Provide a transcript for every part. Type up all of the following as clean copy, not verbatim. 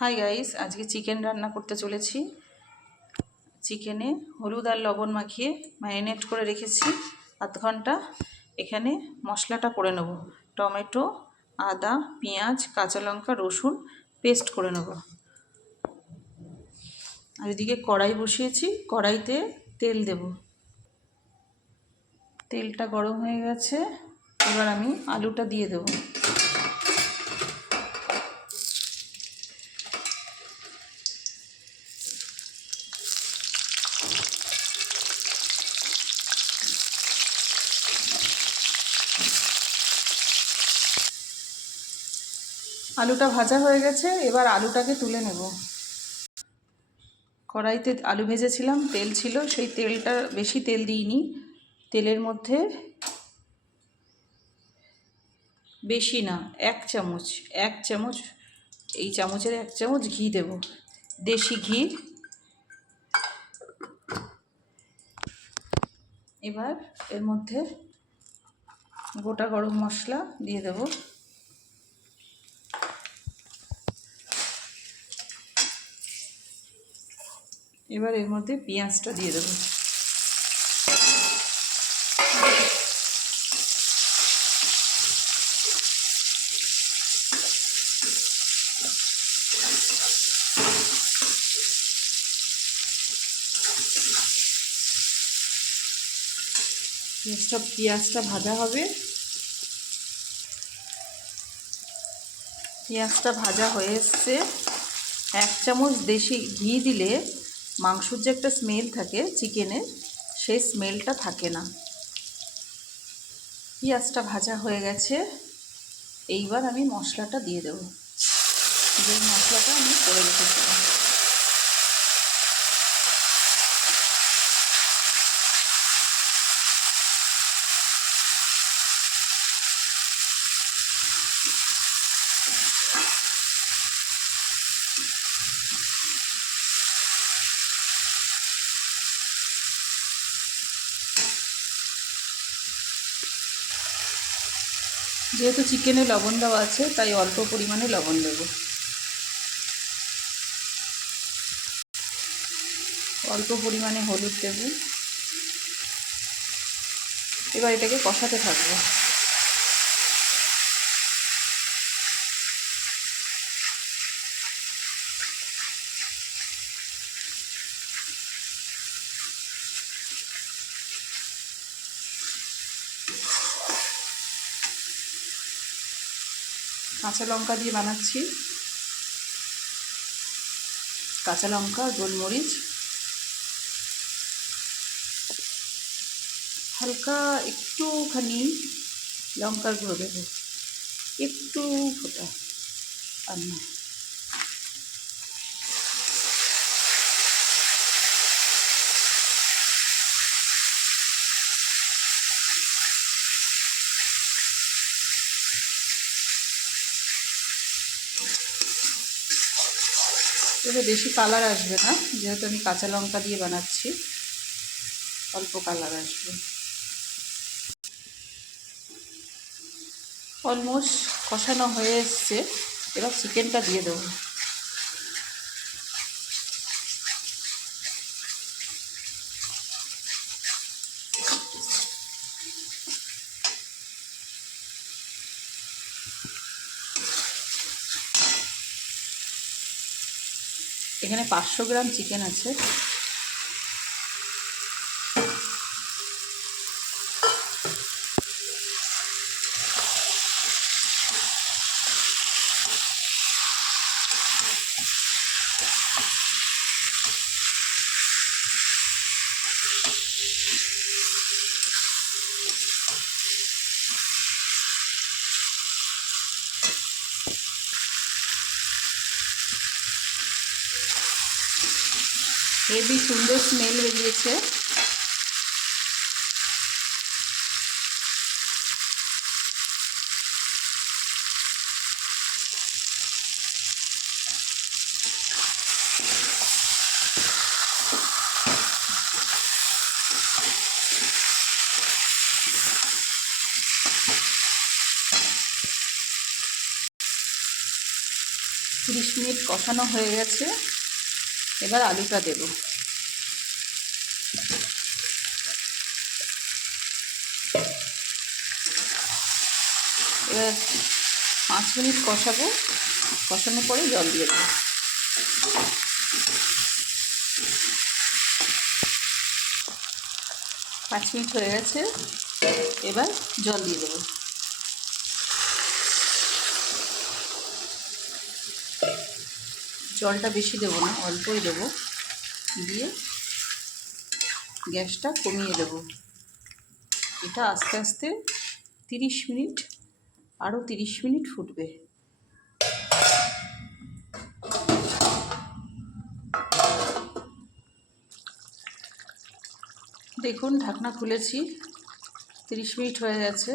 Hi guys, আজকে chicken রান্না করতে চলেছি। চিকেনে হলুদ আর লবণ মাখিয়ে ম্যারিনেট করে রেখেছি আধ ঘন্টা। এখানে মশলাটা করে নেব। টমেটো, আদা, পেঁয়াজ, কাঁচা লঙ্কা, রসুন পেস্ট করে নেব। আর এদিকে কড়াই বসিয়েছি, কড়াইতে তেল দেব। তেলটা গরম হয়ে গেছে, এবার আমি আলুটা দিয়ে দেব। আলুটা ভাজা হয়ে গেছে, এবার আলুটাকে তুলে নেব। কড়াইতে আলু ভেজেছিলাম, তেল ছিল, সেই তেলটা বেশি তেল দিইনি। তেলের মধ্যে বেশি না, এক চামচ, এই চামচের 1 চামচ ঘি দেব, দেশি ঘি। এবার এর মধ্যে গোটা গরম মশলা দিয়ে দেব। এবার এর মধ্যে পেঁয়াজটা দিয়ে দেব। পেঁয়াজটা ভাজা হবে। পেঁয়াজটা ভাজা হয়ে এসছে। 1 চামচ দেশি ঘি দিলে মাংসর যে একটা স্মেল থাকে চিকেনের, সেই স্মেলটা থাকে না। পেঁয়াজটা ভাজা হয়ে গেছে, এইবার আমি মশলাটা দিয়ে দেব, যে মশলাটা আমি করে রেখেছিলাম। যেহেতু চিকেনে লবণ দেওয়া আছে, তাই অল্প পরিমাণে লবণ দেব। অল্প পরিমাণে হলুদ দেব। এবার এটাকে কষাতে থাকবো। কাঁচা লঙ্কা দিয়ে বানাচ্ছি, কাঁচা লঙ্কা, গোলমরিচ, হালকা একটুখানি লঙ্কার গুঁড়ো দেবো, একটু ফোটা, আর না। তবে বেশি কালার আসবে না, যেহেতু আমি কাঁচা লঙ্কা দিয়ে বানাচ্ছি, অল্প কালার আসবে। অলমোস্ট কষানো হয়ে এসছে, এবার চিকেনটা দিয়ে দেবো। এখানে 500 গ্রাম চিকেন আছে। হেবি সুন্দর স্মেল বেরিয়েছে। 30 মিনিট কষানো হয়ে গেছে। এবার আলুটা দেব। এবার 5 মিনিট কষাবো, কষানোর পরে জল দিয়ে দেবো। পাঁচ মিনিট হয়ে গেছে, এবার জল দিয়ে দেবো। জলটা বেশি দেবো না, অল্পই দেবো। দিয়ে গ্যাসটা কমিয়ে দেবো। এটা আস্তে আস্তে 30 মিনিট, আরও 30 মিনিট ফুটবে। দেখুন, ঢাকনা খুলেছি, 30 মিনিট হয়ে গেছে,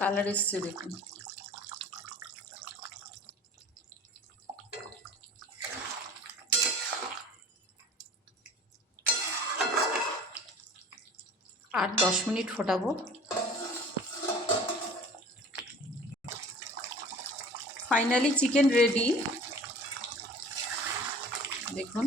কালার এসছে দেখুন। আর 10 মিনিট ফোটাবো। Finally chicken ready. দেখুন।